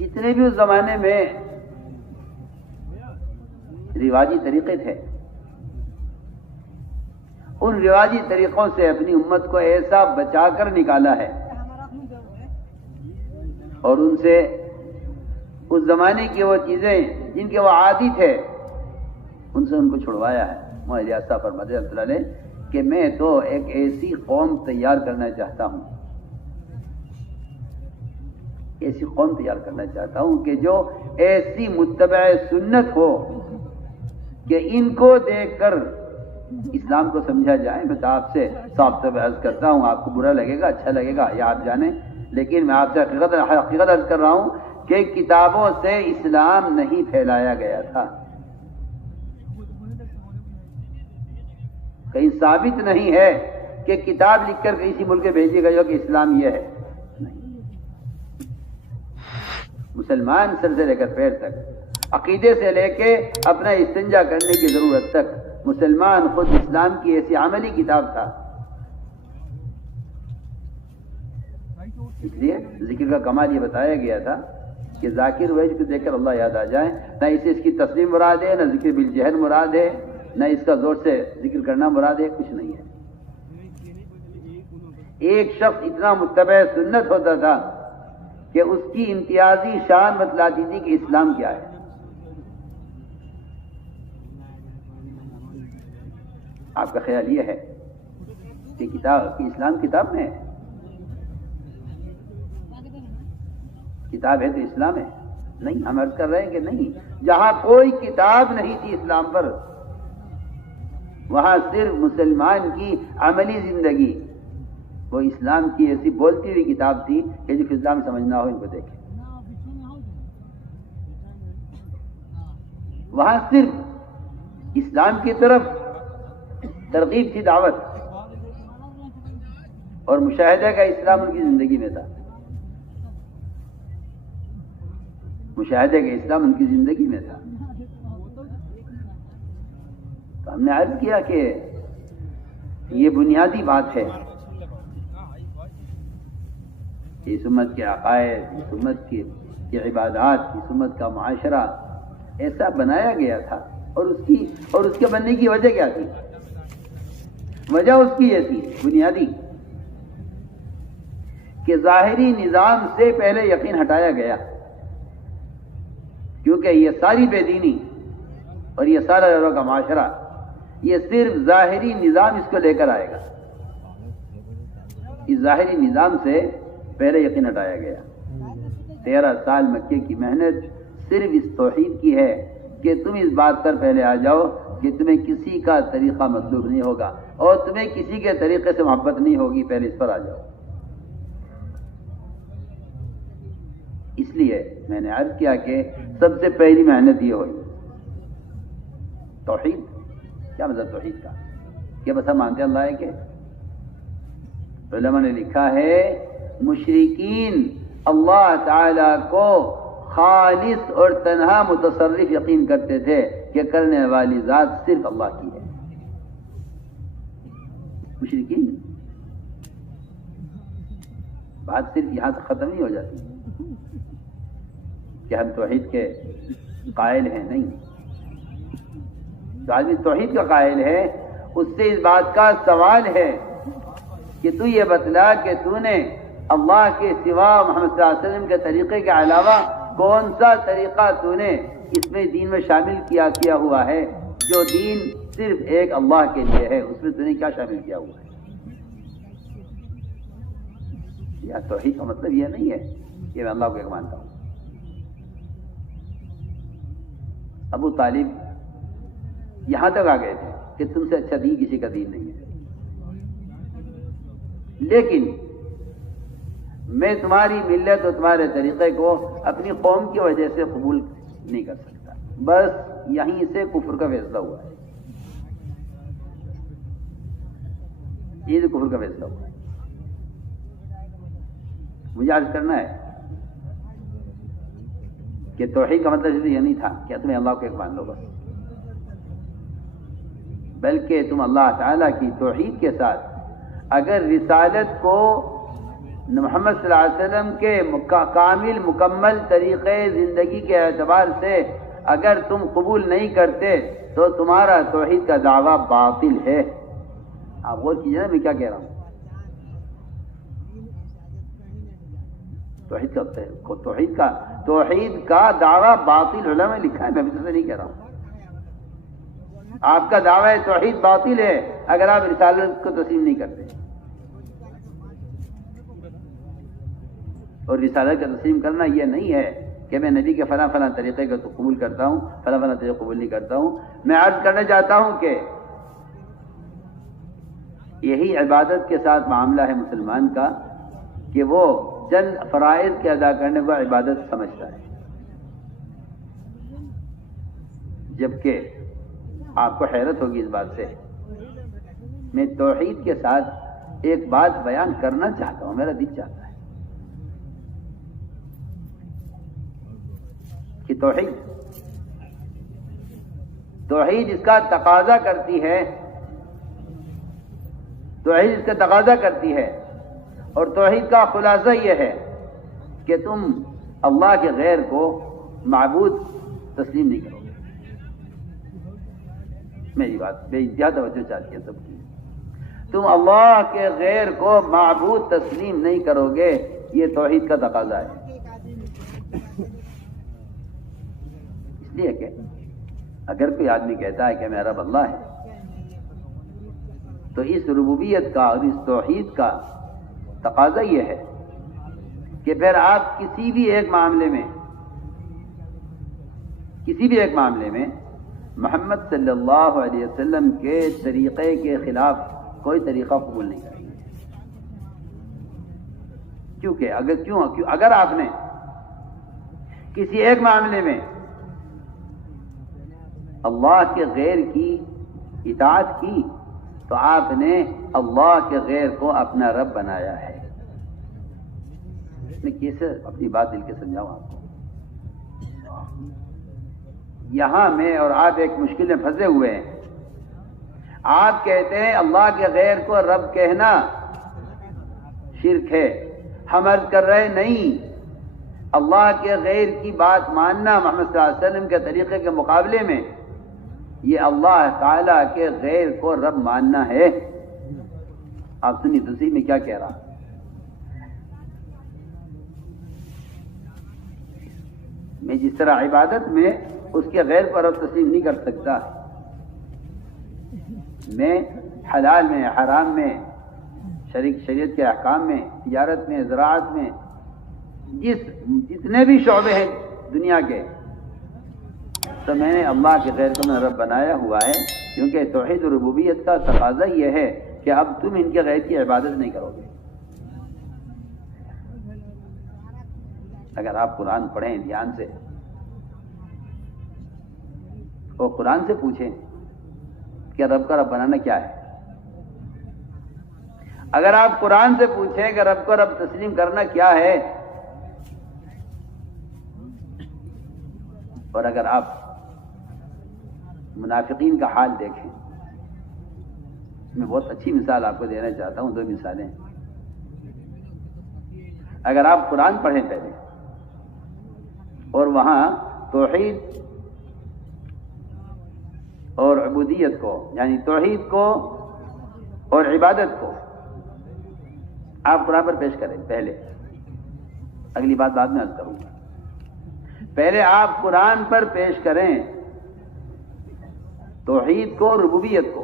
جتنے بھی اس زمانے میں رواجی طریقے تھے، ان رواجی طریقوں سے اپنی امت کو ایسا بچا کر نکالا ہے، اور ان سے اس زمانے کی وہ چیزیں جن کے وہ عادی تھے ان سے ان کو چھڑوایا ہے۔ مولانا الیاس صاحب فرماتے ہیں رحمۃ اللہ علیہ کہ میں تو ایک ایسی قوم تیار کرنا چاہتا ہوں، ایسی قوم تیار کرنا چاہتا ہوں کہ جو ایسی متبع سنت ہو کہ ان کو دیکھ کر اسلام کو سمجھا جائے۔ میں تو آپ سے صاف طور پہ عرض کرتا ہوں، آپ کو برا لگے گا اچھا لگے گا یا آپ جانیں، لیکن میں آپ سے حقیقت عرض کر رہا ہوں کہ کتابوں سے اسلام نہیں پھیلایا گیا تھا، کہیں ثابت نہیں ہے کہ کتاب لکھ کر کسی ملک میں بھیجی گئی ہو کہ اسلام یہ ہے، مسلمان سر سے لے کر پیر تک، عقیدے سے لے کے اپنا استنجا کرنے کی ضرورت تک، مسلمان خود اسلام کی ایسی عملی کتاب تھا۔ اس لیے ذکر کا کمال یہ بتایا گیا تھا کہ ذاکر ویج کو دیکھ کر اللہ یاد آ جائے، نہ اسے اس کی تسلیم مراد ہے، نہ ذکر بالجہر مراد ہے، نہ اس کا زور سے ذکر کرنا مراد ہے، کچھ نہیں ہے۔ ایک شخص اتنا متبع سنت ہوتا تھا کہ اس کی امتیازی شان بتلاتی تھی کہ اسلام کیا ہے۔ آپ کا خیال یہ ہے کہ اسلام کتاب میں ہے؟ کتاب ہے تو اسلام ہے؟ نہیں، ہم عرض کر رہے ہیں کہ نہیں، جہاں کوئی کتاب نہیں تھی اسلام پر، وہاں صرف مسلمان کی عملی زندگی وہ اسلام کی ایسی بولتی ہوئی کتاب تھی کہ جس کو اسلام سمجھنا ہو ان کو دیکھیں۔ وہاں صرف اسلام کی طرف ترغیب تھی، دعوت اور مشاہدہ کا اسلام ان کی زندگی میں تھا، مشاہدے کا اسلام ان کی زندگی میں تھا۔ تو ہم نے عرض کیا کہ یہ بنیادی بات ہے، اس امت کے عقائد، اس امت کی عبادات، اس امت کا معاشرہ ایسا بنایا گیا تھا، اور اس کے بننے کی وجہ کیا تھی؟ وجہ اس کی یہ تھی بنیادی کہ ظاہری نظام سے پہلے یقین ہٹایا گیا، کیونکہ یہ ساری بے دینی اور یہ سارا لوگوں کا معاشرہ یہ صرف ظاہری نظام اس کو لے کر آئے گا۔ اس ظاہری نظام سے پہلے یقین ہٹایا گیا۔ 13 سال مکے کی محنت صرف اس توحید کی ہے کہ تم اس بات پر پہلے آ جاؤ کہ تمہیں کسی کا طریقہ مطلوب نہیں ہوگا اور تمہیں کسی کے طریقے سے محبت نہیں ہوگی، پہلے اس پر آ جاؤ۔ اس لیے میں نے عرض کیا کہ سب سے پہلی محنت یہ ہوئی توحید۔ کیا مطلب توحید کا؟ کہ بس ہم مانتے اللہ ہے کہ علماء نے لکھا ہے مشرکین اللہ تعالی کو خالص اور تنہا متصرف یقین کرتے تھے کہ کرنے والی ذات صرف اللہ کی ہے۔ مشرکین بات صرف یہاں سے ختم نہیں ہو جاتی کہ ہم توحید کے قائل ہیں، نہیں۔ جو آدمی توحید کا قائل ہے اس سے اس بات کا سوال ہے کہ تو یہ بتلا کہ تو نے اللہ کے سوا محمد صلی اللہ علیہ وسلم کے طریقے کے علاوہ کون سا طریقہ تو نے اس میں دین میں شامل کیا ہوا ہے، جو دین صرف ایک اللہ کے لیے ہے، اس میں تو نے کیا شامل کیا ہوا ہے؟ یا توحید کا مطلب یہ نہیں ہے کہ میں اللہ کو ایک مانتا ہوں۔ ابو طالب یہاں تک آ گئے تھے کہ تم سے اچھا دین کسی کا دین نہیں ہے، لیکن میں تمہاری ملت اور تمہارے طریقے کو اپنی قوم کی وجہ سے قبول نہیں کر سکتا۔ بس یہیں سے کفر کا فیصلہ ہوا ہے، یہ کفر کا فیصلہ ہوا ہے۔ مجھے عرض کرنا ہے کہ توحید کا مطلب یہ نہیں تھا کہ تمہیں اللہ کو ایک مان لو بس، بلکہ تم اللہ تعالیٰ کی توحید کے ساتھ اگر رسالت کو محمد صلی اللہ علیہ وسلم کے کامل مکمل طریقے زندگی کے اعتبار سے اگر تم قبول نہیں کرتے تو تمہارا توحید کا دعویٰ باطل ہے. آپ غور کیجیے نا میں کیا کہہ رہا ہوں. توحید کا دعویٰ باطل علماء نے لکھا ہے، میں بھی سے نہیں کہہ رہا ہوں. آپ کا دعویٰ توحید باطل ہے اگر آپ رسالت کو تسلیم نہیں کرتے. اور رسالت کا تسلیم کرنا یہ نہیں ہے کہ میں نبی کے فلاں فلاں طریقے کو قبول کرتا ہوں، فلاں فلاں طریقے قبول نہیں کرتا ہوں. میں عرض کرنا چاہتا ہوں کہ یہی عبادت کے ساتھ معاملہ ہے مسلمان کا کہ وہ چند فرائض کے ادا کرنے کو عبادت سمجھتا ہے. جبکہ آپ کو حیرت ہوگی اس بات سے، میں توحید کے ساتھ ایک بات بیان کرنا چاہتا ہوں، میرا دل چاہتا ہے کہ توحید اس کا تقاضا کرتی ہے، توحید اس کا تقاضا کرتی ہے. اور توحید کا خلاصہ یہ ہے کہ تم اللہ کے غیر کو معبود تسلیم نہیں کرو گے. میری بات بے انتہا توجہ چاہتی ہے سب کی. تم اللہ کے غیر کو معبود تسلیم نہیں کرو گے، یہ توحید کا تقاضا ہے. اس لیے کہ اگر کوئی آدمی کہتا ہے کہ میرا رب اللہ ہے تو اس ربوبیت کا اور اس توحید کا تقاضا یہ ہے کہ پھر آپ کسی بھی ایک معاملے میں محمد صلی اللہ علیہ وسلم کے طریقے کے خلاف کوئی طریقہ قبول نہیں کریں گے. کیونکہ اگر آپ نے کسی ایک معاملے میں اللہ کے غیر کی اطاعت کی تو آپ نے اللہ کے غیر کو اپنا رب بنایا ہے. میں کیسے اپنی بات دل کے سمجھاؤں آپ کو. یہاں میں اور آپ ایک مشکل میں پھنسے ہوئے ہیں. آپ کہتے ہیں اللہ کے غیر کو رب کہنا شرک ہے. ہم عرض کر رہے نہیں، اللہ کے غیر کی بات ماننا محمد صلی اللہ علیہ وسلم کے طریقے کے مقابلے میں یہ اللہ تعالی کے غیر کو رب ماننا ہے. آپ سنیے دوسری میں کیا کہہ رہا. میں جس طرح عبادت میں اس کے غیر کو رب تسلیم نہیں کر سکتا، میں حلال میں، حرام میں، شریعت کے احکام میں، تجارت میں، زراعت میں، جتنے بھی شعبے ہیں دنیا کے، تو میں نے اللہ کے غیر کو میں رب بنایا ہوا ہے. کیونکہ توحید و ربوبیت کا تقاضا یہ ہے کہ اب تم ان کے غیر کی عبادت نہیں کرو گے. اگر آپ قرآن پڑھیں دھیان سے اور قرآن سے پوچھیں کہ رب کا رب بنانا کیا ہے، اگر آپ قرآن سے پوچھیں کہ رب کو رب تسلیم کرنا کیا ہے، اور اگر آپ منافقین کا حال دیکھیں، میں بہت اچھی مثال آپ کو دینا چاہتا ہوں، 2 مثالیں. اگر آپ قرآن پڑھیں پہلے اور وہاں توحید اور عبودیت کو، یعنی توحید کو اور عبادت کو آپ قرآن پر پیش کریں پہلے، اگلی بات بعد میں عرض کروں گا. پہلے آپ قرآن پر پیش کریں توحید کو، ربوبیت کو.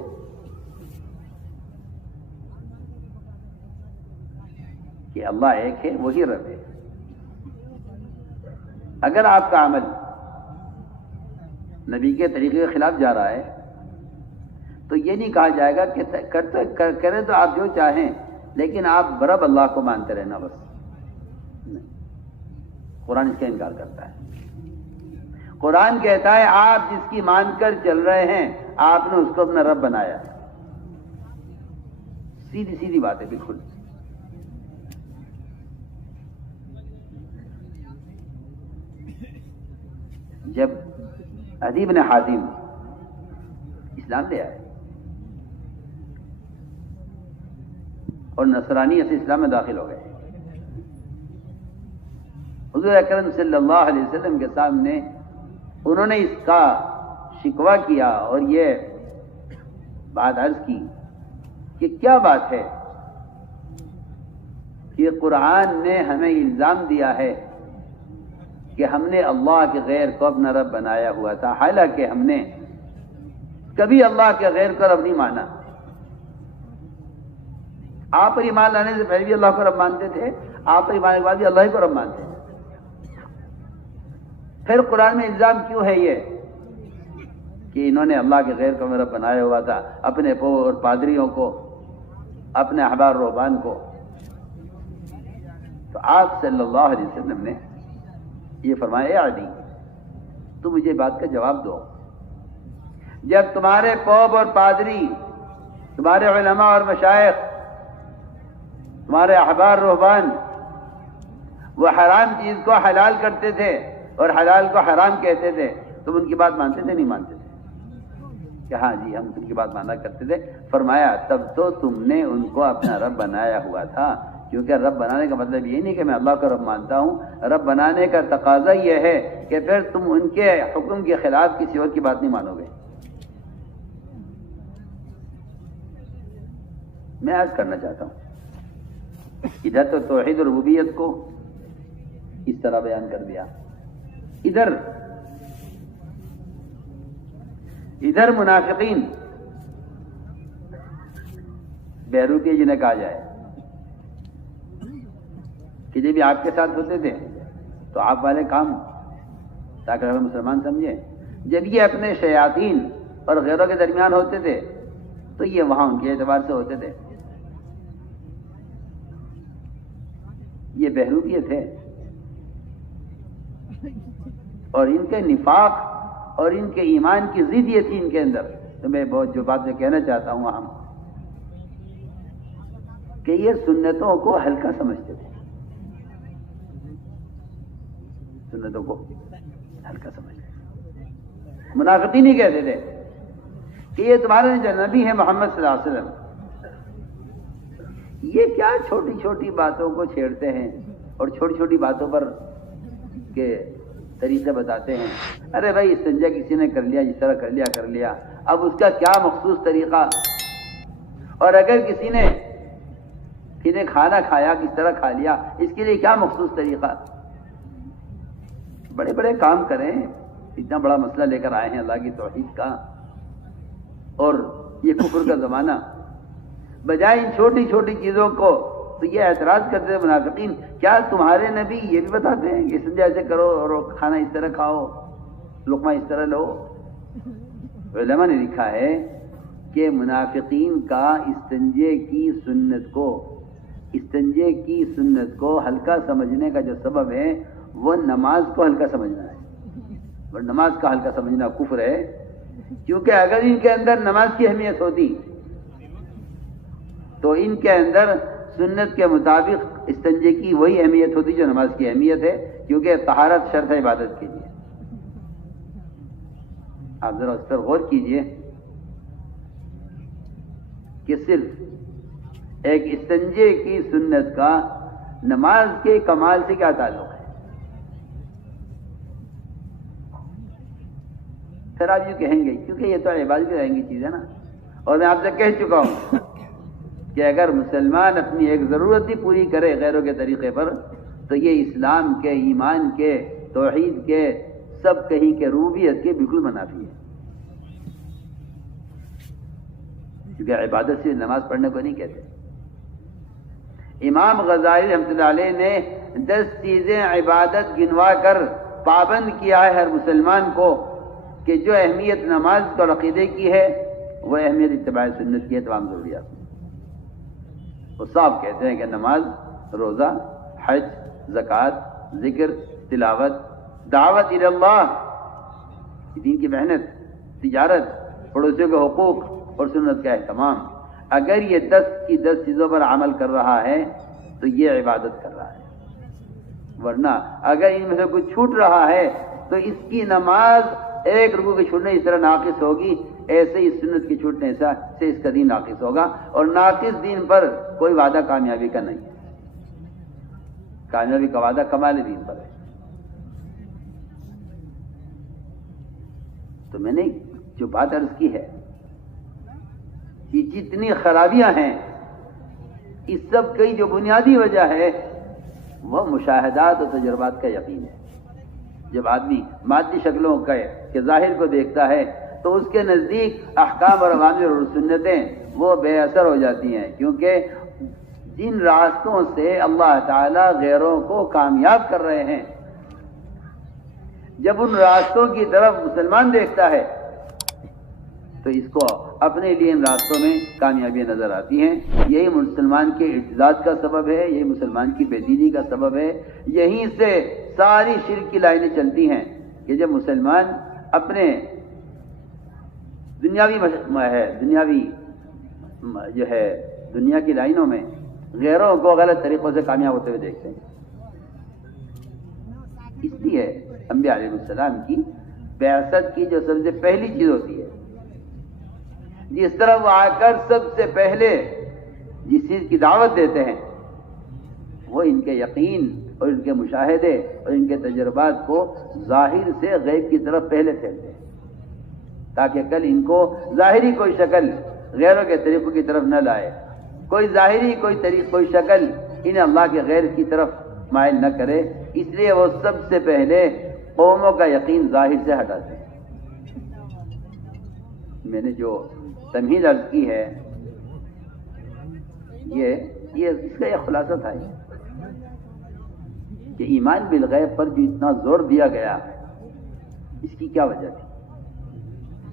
کہ اللہ ایک ہے، وہی رب ہے. اگر آپ کا عمل نبی کے طریقے کے خلاف جا رہا ہے تو یہ نہیں کہا جائے گا کہ کریں تو آپ جو چاہیں، لیکن آپ برب اللہ کو مانتے رہنا بس. قرآن اس کا انکار کرتا ہے. قرآن کہتا ہے آپ جس کی مان کر چل رہے ہیں آپ نے اس کو اپنا رب بنایا. سیدھی سیدھی بات ہے بالکل. جب عدی بن حاتم اسلام لے آئے اور نصرانیت سے اسلام میں داخل ہو گئے حضور اکرم صلی اللہ علیہ وسلم کے سامنے انہوں نے اس کا شکوہ کیا اور یہ بات عرض کی کہ کیا بات ہے کہ قرآن نے ہمیں الزام دیا ہے کہ ہم نے اللہ کے غیر کو اپنا رب بنایا ہوا تھا، حالانکہ ہم نے کبھی اللہ کے غیر کو رب نہیں مانا۔ آپ پر ایمان لانے سے پہلے بھی اللہ کو رب مانتے تھے، آپ پر ایمان کے بعد بھی اللہ ہی کو رب مانتے تھے۔ پھر قرآن میں الزام کیوں ہے یہ کہ انہوں نے اللہ کے غیر کو رب بنایا ہوا تھا، اپنے پو اور پادریوں کو، اپنے احبار رہبان کو؟ تو آپ صلی اللہ علیہ وسلم نے یہ فرمایا، اے علی تو مجھے بات کا جواب دو، جب تمہارے پوپ اور پادری، تمہارے علماء اور مشائخ، تمہارے احبار رہبان وہ حرام چیز کو حلال کرتے تھے اور حلال کو حرام کہتے تھے، تم ان کی بات مانتے تھے نہیں مانتے تھے؟ کہ ہاں جی ہم ان کی بات مانا کرتے تھے۔ فرمایا تب تو تم نے ان کو اپنا رب بنایا ہوا تھا، کیونکہ رب بنانے کا مطلب یہ نہیں کہ میں اللہ کو رب مانتا ہوں، رب بنانے کا تقاضا یہ ہے کہ پھر تم ان کے حکم کے خلاف کسی اور کی بات نہیں مانو گے۔ میں عرض کرنا چاہتا ہوں، ادھر تو توحید اور ربوبیت کو اس طرح بیان کر دیا، ادھر منافقین بیروکی جنہیں کہا جائے کہ جب بھی آپ کے ساتھ ہوتے تھے تو آپ والے کام تاکہ ہمیں مسلمان سمجھے، جب یہ اپنے شیاطین اور غیروں کے درمیان ہوتے تھے تو یہ وہاں ان کے اعتبار سے ہوتے تھے، یہ بہروپیت ہے۔ اور ان کے نفاق اور ان کے ایمان کی ضد یہ تھی ان کے اندر۔ تو میں بہت جو بات میں کہنا چاہتا ہوں ہم کہ یہ سنتوں کو ہلکا سمجھتے تھے، سنتوں کو ہلکا سمجھتے تھے۔ منافقین ہی کہتے تھے کہ یہ تمہارے جو نبی ہے محمد صلی اللہ علیہ وسلم، یہ کیا چھوٹی چھوٹی باتوں کو چھیڑتے ہیں اور چھوٹی چھوٹی باتوں پر کے طریقے بتاتے ہیں۔ ارے بھائی استنجا کسی نے کر لیا، جس طرح کر لیا، اب اس کا کیا مخصوص طریقہ؟ اور اگر کسی نے کھانا کھایا کس طرح کھا لیا، اس کے لیے کیا مخصوص طریقہ؟ بڑے بڑے کام کریں، اتنا بڑا مسئلہ لے کر آئے ہیں اللہ کی توحید کا، اور یہ کفر کا زمانہ، بجائے ان چھوٹی چھوٹی چیزوں کو تو یہ اعتراض کرتے ہیں منافقین، کیا تمہارے نبی یہ بھی بتاتے ہیں کہ استنجا ایسے کرو اور کھانا اس طرح کھاؤ، لقمہ اس طرح لو؟ علماء نے لکھا ہے کہ منافقین کا استنجے کی سنت کو ہلکا سمجھنے کا جو سبب ہے وہ نماز کو ہلکا سمجھنا ہے، اور نماز کا ہلکا سمجھنا کفر ہے، کیونکہ اگر ان کے اندر نماز کی اہمیت ہوتی تو ان کے اندر سنت کے مطابق استنجے کی وہی اہمیت ہوتی جو نماز کی اہمیت ہے، کیونکہ طہارت شرط ہے عبادت کے لیے۔ آپ ذرا اس پر غور کیجئے کہ صرف ایک استنجے کی سنت کا نماز کے کمال سے کیا تعلق ہے؟ پھر آپ یہ کہیں گے کیونکہ یہ تو عبادت کی رہیں گی چیز ہے نا، اور میں آپ سے کہہ چکا ہوں کہ اگر مسلمان اپنی ایک ضرورت ہی پوری کرے غیروں کے طریقے پر تو یہ اسلام کے، ایمان کے، توحید کے، سب کہیں کے ربوبیت کے بالکل منافی ہے، کیونکہ عبادت سے نماز پڑھنے کو نہیں کہتے۔ امام غزالی رحمۃ اللہ علیہ نے 10 چیزیں عبادت گنوا کر پابند کیا ہے ہر مسلمان کو کہ جو اہمیت نماز اور عقیدے کی ہے وہ اہمیت اتباع سنت کی ہے، تمام ضروریات۔ وہ صاحب کہتے ہیں کہ نماز، روزہ، حج، زکوٰۃ، ذکر، تلاوت، دعوت الی اللہ، دین کی محنت، تجارت، پڑوسیوں کے حقوق اور سنت کا اہتمام، اگر یہ 10 کی 10 چیزوں پر عمل کر رہا ہے تو یہ عبادت کر رہا ہے، ورنہ اگر ان میں سے کچھ چھوٹ رہا ہے تو اس کی نماز ایک رکوع کے چھوٹنے اس طرح ناقص ہوگی، ایسے ہی سنت کے چھوٹنے سے اس کا دین ناقص ہوگا، اور ناقص دین پر کوئی وعدہ کامیابی کا نہیں ہے، کامیابی کا وعدہ کمال دین پر ہے۔ تو میں نے جو بات عرض کی ہے کہ جتنی خرابیاں ہیں اس سب کی جو بنیادی وجہ ہے وہ مشاہدات اور تجربات کا یقین ہے. جب آدمی مادی شکلوں کا کہ ظاہر کو دیکھتا ہے تو اس کے نزدیک احکام اور اوامر اور سنتیں وہ بے اثر ہو جاتی ہیں، کیونکہ جن راستوں سے اللہ تعالیٰ غیروں کو کامیاب کر رہے ہیں، جب ان راستوں کی طرف مسلمان دیکھتا ہے تو اس کو اپنے لیے ان راستوں میں کامیابیاں نظر آتی ہیں. یہی مسلمان کے اعتزاز کا سبب ہے، یہی مسلمان کی بے دینی کا سبب ہے. یہیں سے ساری شرک کی لائنیں چلتی ہیں کہ جب مسلمان اپنے دنیاوی جو ہے دنیا کی لائنوں میں غیروں کو غلط طریقوں سے کامیاب ہوتے ہوئے دیکھتے ہیں. اس لیے انبیاء علیہ السلام کی بعثت کی جو سب سے پہلی چیز ہوتی ہے، جس طرح وہ آ کر سب سے پہلے جس چیز کی دعوت دیتے ہیں وہ ان کے یقین اور ان کے مشاہدے اور ان کے تجربات کو ظاہر سے غیب کی طرف پہلے پھیلتے ہیں، تاکہ کل ان کو ظاہری کوئی شکل غیروں کے طریقوں کی طرف نہ لائے، کوئی ظاہری کوئی شکل انہیں اللہ کے غیر کی طرف مائل نہ کرے. اس لیے وہ سب سے پہلے قوموں کا یقین ظاہر سے ہٹاتے ہیں. میں نے جو تمہید عرض کی ہے یہ اس کا یہ خلاصہ تھا کہ ایمان بالغیب پر جو اتنا زور دیا گیا اس کی کیا وجہ تھی؟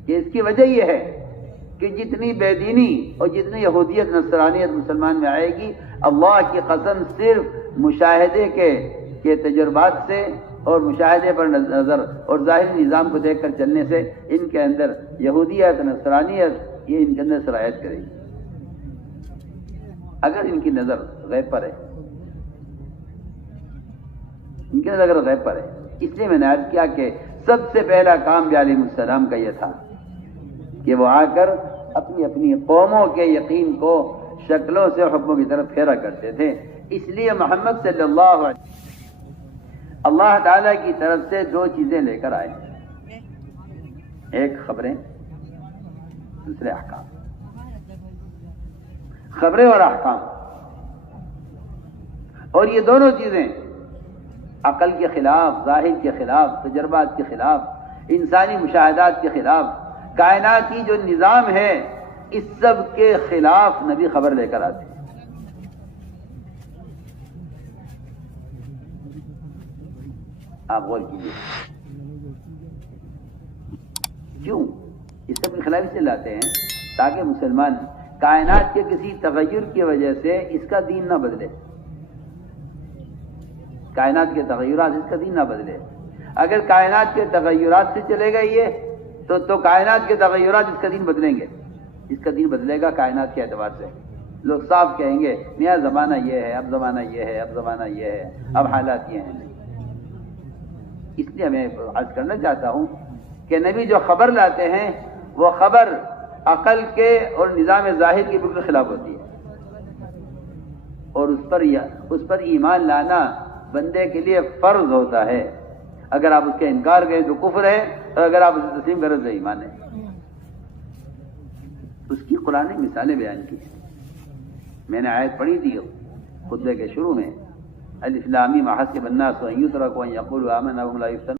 کہ اس کی وجہ یہ ہے کہ جتنی بے دینی اور جتنی یہودیت نصرانیت مسلمان میں آئے گی، اللہ کی قسم صرف مشاہدے کے تجربات سے اور مشاہدے پر نظر اور ظاہری نظام کو دیکھ کر چلنے سے ان کے اندر یہودیت نصرانیت یہ ان کے اندر سرایت کرے گی. اگر ان کی نظر غیب پر ہے، ان کی نظر غیب پر ہے. اس لیے میں نے عرض کیا کہ سب سے پہلا کام بھی علیہ السلام کا یہ تھا کہ وہ آ کر اپنی قوموں کے یقین کو شکلوں سے حکموں کی طرف پھیرا کرتے تھے. اس لیے محمد صلی اللہ علیہ وسلم اللہ تعالیٰ کی طرف سے دو چیزیں لے کر آئے، ایک خبریں، دوسرے احکام. خبریں اور احکام، اور یہ دونوں چیزیں عقل کے خلاف، ظاہر کے خلاف، تجربات کے خلاف، انسانی مشاہدات کے خلاف، کائناتی جو نظام ہے اس سب کے خلاف نبی خبر لے کر آتے ہیں. آپ غور کیجیے کیوں اس سب کے خلاف سے لاتے ہیں؟ تاکہ مسلمان کائنات کے کسی تغیر کی وجہ سے اس کا دین نہ بدلے. کائنات کے تغیرات اس کا دین نہ بدلے. اگر کائنات کے تغیرات سے چلے گا یہ تو کائنات کے تغیرات اس کا دین بدلیں گے. اس کا دین بدلے گا کائنات کے اعتبار سے. لوگ صاف کہیں گے نیا زمانہ یہ ہے، اب زمانہ یہ ہے، اب زمانہ یہ ہے، اب حالات یہ ہیں. اس لیے میں عرض کرنا چاہتا ہوں کہ نبی جو خبر لاتے ہیں وہ خبر عقل کے اور نظام ظاہر کی بالکل خلاف ہوتی ہے، اور اس پر ایمان لانا بندے کے لیے فرض ہوتا ہے. اگر آپ اس کا انکار کریں تو کفر ہے، اور اگر آپ اسے تسلیم کریں تو ایمان ہے. اس کی قرآن نے مثالیں بیان کی. میں نے آیت پڑھی تھی خطبے کے شروع میں، الف لام میم حسب الناس ان یترکوا ان یقولوا آمنا وهم لا یفتنون.